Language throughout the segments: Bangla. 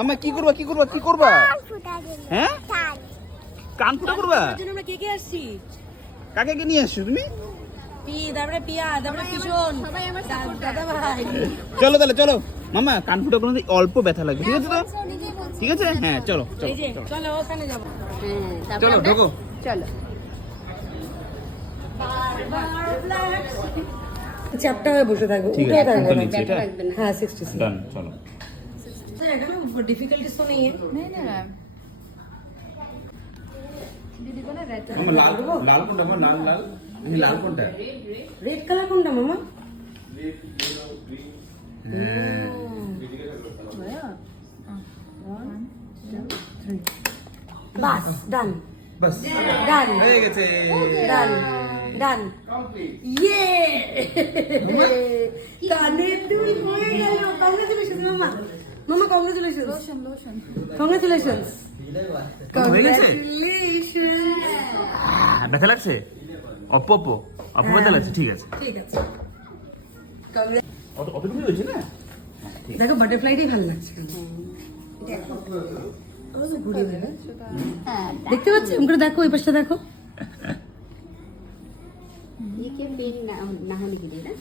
মামা কি করবা কি করবা কি করবা? হ্যাঁ কান ফুটা করবা? আমরা কে কে আসছি? কাকে কে নিয়ে আসছো তুমি? তারপরে পিয়া, তারপরে পিছন, দাদা ভাই। চলো তাহলে চলো মামা, কান ফুটা করলে অল্প ব্যথা লাগবে, ঠিক আছে তো? ঠিক আছে, হ্যাঁ চলো এই যে চলো চলো ওখানে যাবো। চলো ঢোকো। চলো চ্যাপটা হয়ে বসে থাকবো, ঠিক উঠে আছে, থাকবো কোনটা না। নিচ্ছি এটা? হ্যাঁ 66 ডান, চলো। डिफिकल्टीज तो नहीं है। नहीं नहीं मैम दीदी को ना रहता মামা লাল লাল কোনটা? আমার লাল লাল, এই লাল কোনটা? रेड कलर কোনটা মামা? বাস ডান বাস ডান হয়ে গেছে। ডান ডান ইয়ে কানে দুল হয়ে গেল। কংগ্রেচুলেশনস মামা, মামা কংগ্রেচুলেশনস, लोशन लोशन কংগ্রেচুলেশনস, হয়ে গেছে? কংগ্রেচুলেশনস। ব্যথা লাগছে? অপো অপো অপো ব্যথা লাগছে, ঠিক আছে। ঠিক আছে, কংগ্রেচ। অতটুকু হয়েছে না? দেখো বাটারফ্লাইটাই ভালো লাগছে। ঘুরিয়ে দেবে, দেখতে পাচ্ছি ওমকে, দেখো ওই পাশটা দেখো। ये क्या पेन नहाने के लिए ना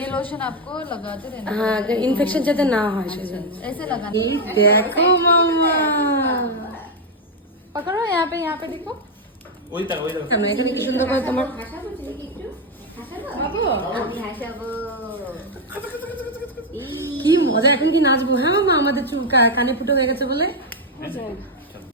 ये लोशन आपको लगाते रहना হ্যাঁ ইনফেকশন যাতে না হয় সেজন্য। ऐसे लगाना এই দেখো মামা, पकड़ो यहाँ पे देखो ওইটা ওইটা কেন এখানে কি সুন্দর করে তোমার হাসাবো তুমি একটু হাসাবো আমি হাসাবো কি মজা। এখন কি নাচবো? হ্যাঁ মামা, আমাদের চুল কানে ফুটো হয়ে গেছে বলে।